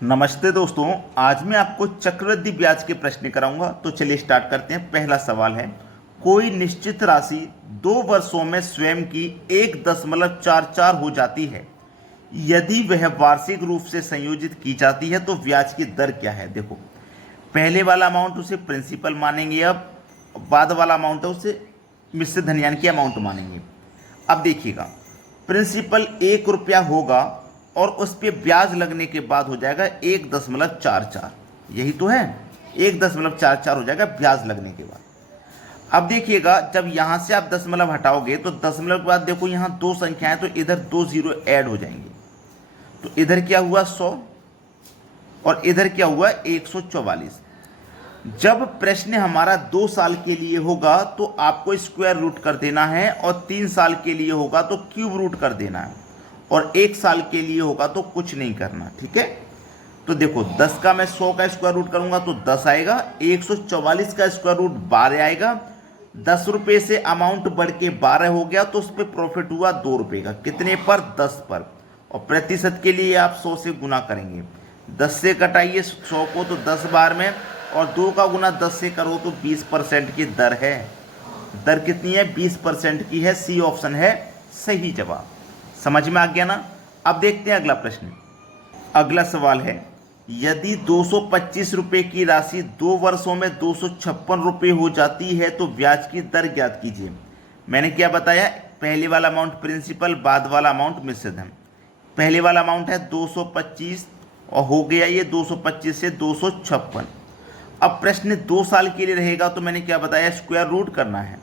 नमस्ते दोस्तों, आज मैं आपको चक्रवृद्धि ब्याज के प्रश्न कराऊंगा। तो चलिए स्टार्ट करते हैं। पहला सवाल है, कोई निश्चित राशि 2 वर्षों में स्वयं की 1.44 हो जाती है। यदि वह वार्षिक रूप से संयोजित की जाती है तो ब्याज की दर क्या है। देखो, पहले वाला अमाउंट उसे प्रिंसिपल मानेंगे, अब बाद वाला अमाउंट है उसे मिश्रित धन यानी कि अमाउंट मानेंगे। अब देखिएगा, प्रिंसिपल 1 रुपया होगा और उस पर ब्याज लगने के बाद हो जाएगा 1.44। यही तो है, 1.44 हो जाएगा ब्याज लगने के बाद। अब देखिएगा, जब यहां से आप दशमलव हटाओगे तो दशमलव के बाद देखो यहां दो संख्याएं, तो इधर 2 जीरो ऐड हो जाएंगे। तो इधर क्या हुआ 100 और इधर क्या हुआ 144। जब प्रश्न हमारा 2 साल के लिए होगा तो आपको स्क्वायर रूट कर देना है, और 3 साल के लिए होगा तो क्यूब रूट कर देना है, और 1 साल के लिए होगा तो कुछ नहीं करना। ठीक है, तो देखो 10 का मैं 100 का स्क्वायर रूट करूंगा तो 10 आएगा, 144 का स्क्वायर रूट 12 आएगा। 10 रुपये से अमाउंट बढ़ के 12 हो गया तो उस पर प्रॉफिट हुआ 2 रुपये का। कितने पर? 10 पर। और प्रतिशत के लिए आप 100 से गुना करेंगे। 10 से कटाइए 100 को तो 10 बार में, और 2 का गुना 10 से करो तो 20% की दर है। दर कितनी है? 20% की है। सी ऑप्शन है सही जवाब। समझ में आ गया ना। अब देखते हैं अगला प्रश्न। अगला सवाल है, यदि 225 रुपये की राशि 2 वर्षों में 256 रुपये हो जाती है तो ब्याज की दर ज्ञात कीजिए। मैंने क्या बताया? पहले वाला अमाउंट प्रिंसिपल, बाद वाला अमाउंट मिश्रित धन। पहले वाला अमाउंट है 225 और हो गया ये 225 से 256। अब प्रश्न 2 साल के लिए रहेगा तो मैंने क्या बताया? स्क्वायर रूट करना है।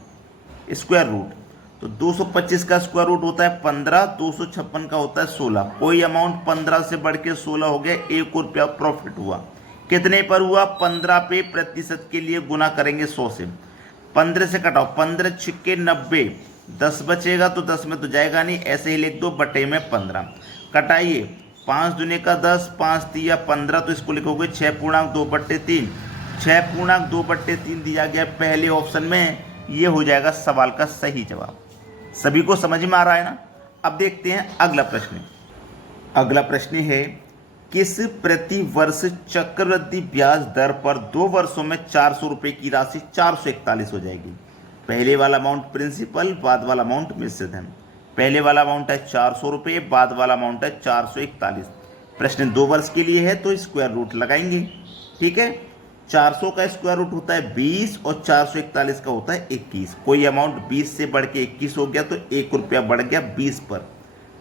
स्क्वायर रूट तो 225 का स्क्वायर रूट होता है 15, 256 का होता है 16। कोई अमाउंट 15 से बढ़ के 16 हो गया, 1 रुपया प्रॉफिट हुआ। कितने पर हुआ? 15 पे। प्रतिशत के लिए गुना करेंगे 100 से। 15 से कटाओ, 15 छिक्के 90, 10 बचेगा तो 10 में तो जाएगा नहीं, ऐसे ही लिख दो बटे में 15। कटाइए, 5 दूने का 10, 5 तिया 15, तो इसको लिखोगे 6.2/3। 6.2/3 दिया गया पहले ऑप्शन में। ये हो जाएगा सवाल का सही जवाब। सभी को समझ में आ रहा है ना। अब देखते हैं अगला प्रश्न। अगला प्रश्न है, किस प्रति वर्ष चक्रवृद्धि ब्याज दर पर 2 वर्षों में 400 रुपये की राशि 441 हो जाएगी। पहले वाला अमाउंट प्रिंसिपल, बाद वाला अमाउंट मिश्रित धन। पहले वाला अमाउंट है 400 रुपये, बाद वाला अमाउंट है 441। प्रश्न 2 वर्ष के लिए है तो स्क्वायर रूट लगाएंगे। ठीक है, 400 का स्क्वायर रूट होता है 20 और 441 का होता है 21। कोई अमाउंट 20 से बढ़ के 21 हो गया तो 1 रुपया बढ़ गया 20 पर।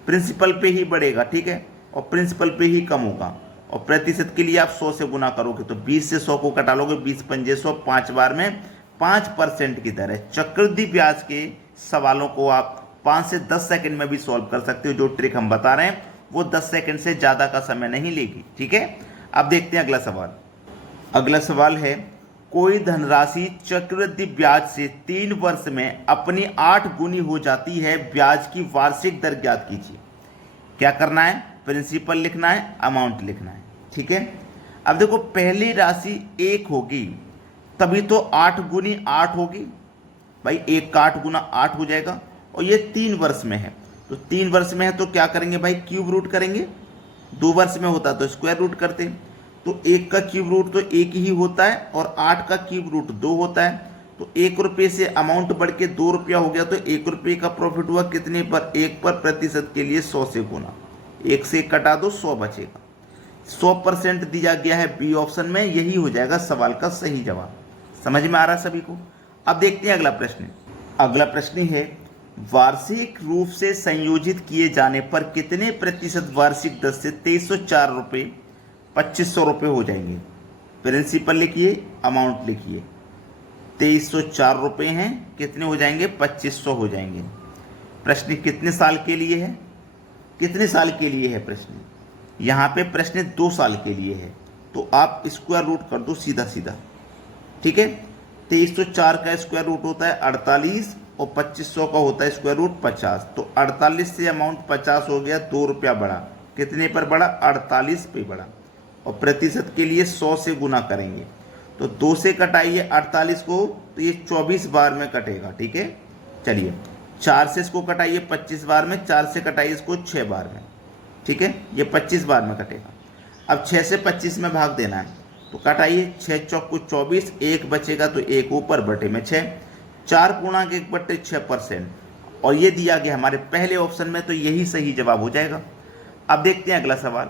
प्रिंसिपल पे ही बढ़ेगा, ठीक है, और प्रिंसिपल पे ही कम होगा। और प्रतिशत के लिए आप 100 से गुना करोगे तो 20 से 100 को कटा लोगे, 20 पंजे 100, 5 बार में 5% की दर है। चक्रवृद्धि ब्याज के सवालों को आप 5 से 10 सेकंड में भी सॉल्व कर सकते हो। जो ट्रिक हम बता रहे हैं वो 10 सेकंड से ज़्यादा का समय नहीं लेगी। ठीक है, अब देखते हैं अगला सवाल। अगला सवाल है, कोई धनराशि चक्रवृद्धि ब्याज से 3 वर्ष में अपनी 8 गुनी हो जाती है। ब्याज की वार्षिक दर ज्ञात कीजिए। क्या करना है? प्रिंसिपल लिखना है, अमाउंट लिखना है। ठीक है, अब देखो पहली राशि 1 होगी तभी तो 8 गुनी 8 होगी भाई। 1 का 8 गुना 8 हो जाएगा, और ये 3 वर्ष में है। तो 3 वर्ष में है तो क्या करेंगे भाई? क्यूब रूट करेंगे। 2 वर्ष में होता तो स्क्वायर रूट करते। तो 1 का क्यूब रूट तो 1 ही होता है, और 8 का क्यूब रूट 2 होता है। तो 1 रुपये से अमाउंट बढ़ के 2 रुपया हो गया तो 1 रुपये का प्रॉफिट हुआ। कितने पर? 1 पर। प्रतिशत के लिए 100 से गुना, 1 से कटा दो 100 बचेगा। 100% दिया गया है बी ऑप्शन में। यही हो जाएगा सवाल का सही जवाब। समझ में आ रहा है सभी को। अब देखते हैं अगला प्रश्न। अगला प्रश्न है, वार्षिक रूप से संयोजित किए जाने पर कितने प्रतिशत वार्षिक दर से 2304 रुपये 2500 रुपये हो जाएंगे। प्रिंसिपल लिखिए, अमाउंट लिखिए। 2304 रुपये हैं, कितने हो जाएंगे? 2500 हो जाएंगे। प्रश्न कितने साल के लिए है? कितने साल के लिए है प्रश्न? यहाँ पे प्रश्न 2 साल के लिए है, तो आप स्क्वायर रूट कर दो सीधा सीधा। ठीक है, 2304 का स्क्वायर रूट होता है 48 और 2500 का होता है स्क्वायर रूट 50। तो 48 से अमाउंट 50 हो गया, 2 रुपया बढ़ा। कितने पर बढ़ा? 48 पे बढ़ा। और प्रतिशत के लिए 100 से गुना करेंगे तो 2 से कटाइए 48 को तो ये 24 बार में कटेगा। ठीक है, चलिए 4 से इसको कटाइए 25 बार में, 4 से कटाइए इसको 6 बार में। ठीक है, ये 25 बार में कटेगा। अब 6 से 25 में भाग देना है, तो कटाइए। 6 चौक को 24, एक बचेगा तो एक ऊपर बटे में 6, 4.1/6%। और ये दिया गया हमारे पहले ऑप्शन में, तो यही सही जवाब हो जाएगा। अब देखते हैं अगला सवाल।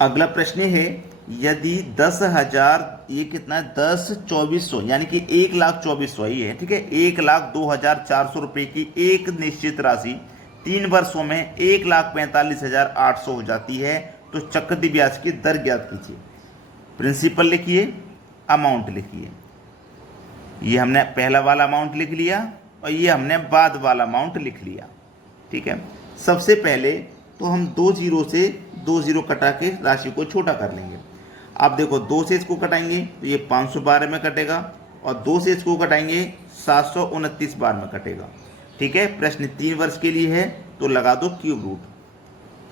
अगला प्रश्न है, यदि 10,000, ये कितना है 10,2400 यानी कि 1,24,000 ही है, ठीक है, 1,02,400 रुपये की एक निश्चित राशि 3 वर्षों में 1,45,800 हो जाती है, तो चक्रवृद्धि ब्याज की दर ज्ञात कीजिए। प्रिंसिपल लिखिए, अमाउंट लिखिए। ये हमने पहला वाला अमाउंट लिख लिया और ये हमने बाद वाला अमाउंट लिख लिया, ठीक है। सबसे पहले तो हम 2 जीरो से 2 जीरो कटा के राशि को छोटा कर लेंगे। आप देखो 2 से इसको कटाएंगे तो ये 512 में कटेगा, और 2 से इसको कटाएंगे 729 बार में कटेगा, ठीक है। प्रश्न 3 वर्ष के लिए है तो लगा दो क्यूब रूट,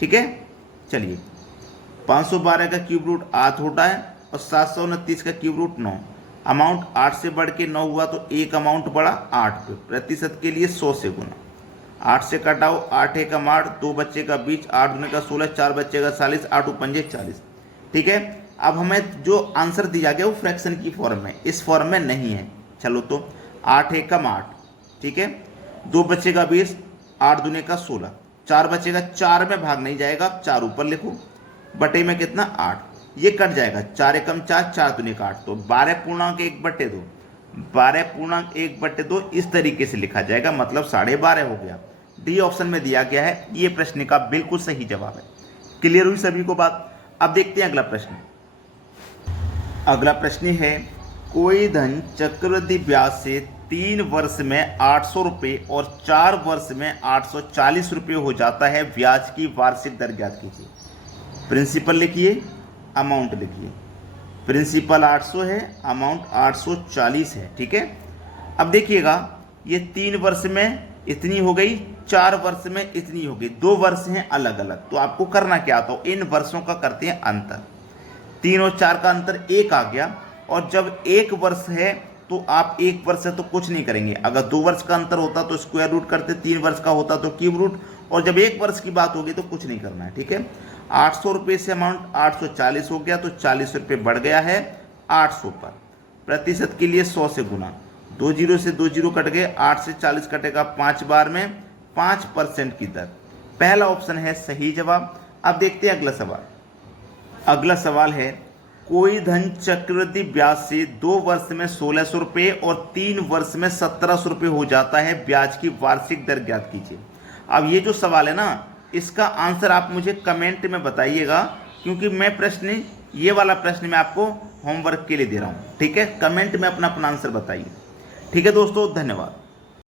ठीक है। चलिए, 512 का क्यूब रूट 8 होता है और 729 का क्यूब रूट 9। अमाउंट 8 से बढ़ के 9 हुआ तो एक अमाउंट बढ़ा 8 पे, प्रतिशत के लिए 100 से गुना। 8 से कटाओ, 8 एक 8, 2 बच्चे का 20, 8 दूने का 16, 4 बच्चे का 40, 8 पंजे 40, ठीक है। अब हमें जो आंसर दिया गया वो फ्रैक्शन की फॉर्म में, इस फॉर्म में नहीं है। चलो तो 8 एक 8, ठीक है, 2 बच्चे का 20, 8 दूने का 16, 4 बच्चे का 4 में भाग नहीं जाएगा, 4 ऊपर लिखो, बटे में कितना 8, ये कट जाएगा, 4 एकम 4, 4 दूने का 8, तो 12.1/2, 12.1/2 इस तरीके से लिखा जाएगा, मतलब 12.5 हो गया। डी ऑप्शन में दिया गया है, ये प्रश्न का बिल्कुल सही जवाब है। क्लियर हुई सभी को बात। अब देखते हैं अगला प्रश्न। अगला प्रश्न है, कोई धन चक्रवृद्धि ब्याज से 3 वर्ष में 800 रुपये और 4 वर्ष में 840 रुपये हो जाता है, ब्याज की वार्षिक दर ज्ञात कीजिए। प्रिंसिपल लिखिए, अमाउंट लिखिए। प्रिंसिपल 800 है, अमाउंट 840 है, ठीक है। अब देखिएगा, ये 3 वर्ष में इतनी हो गई, 4 वर्ष में इतनी हो गई, 2 वर्ष हैं अलग अलग, तो आपको करना क्या आता हो, इन वर्षों का करते हैं अंतर। 3 और 4 का अंतर 1 आ गया, और जब 1 वर्ष है तो आप 1 वर्ष है तो कुछ नहीं करेंगे। अगर 2 वर्ष का अंतर होता तो स्क्वायर रूट करते, 3 वर्ष का होता तो क्यूब रूट, और जब 1 वर्ष की बात होगी तो कुछ नहीं करना है, ठीक है। 800 रुपये से अमाउंट 840 हो गया, तो 40 रुपये बढ़ गया है 800 पर, प्रतिशत के लिए 100 से गुना, 2 जीरो से 2 जीरो कट गए, 8 से 40 कटेगा 5 बार में, 5% की दर। पहला ऑप्शन है सही जवाब। अब देखते हैं अगला सवाल। अगला सवाल है, कोई धन चक्रवृद्धि ब्याज से 2 वर्ष में 1600 रुपये और 3 वर्ष में 1700 रुपये हो जाता है, ब्याज की वार्षिक दर ज्ञात कीजिए। अब ये जो सवाल है ना, इसका आंसर आप मुझे कमेंट में बताइएगा, क्योंकि मैं प्रश्न, ये वाला प्रश्न मैं आपको होमवर्क के लिए दे रहा हूँ, ठीक है। कमेंट में अपना आंसर बताइए, ठीक है दोस्तों, धन्यवाद।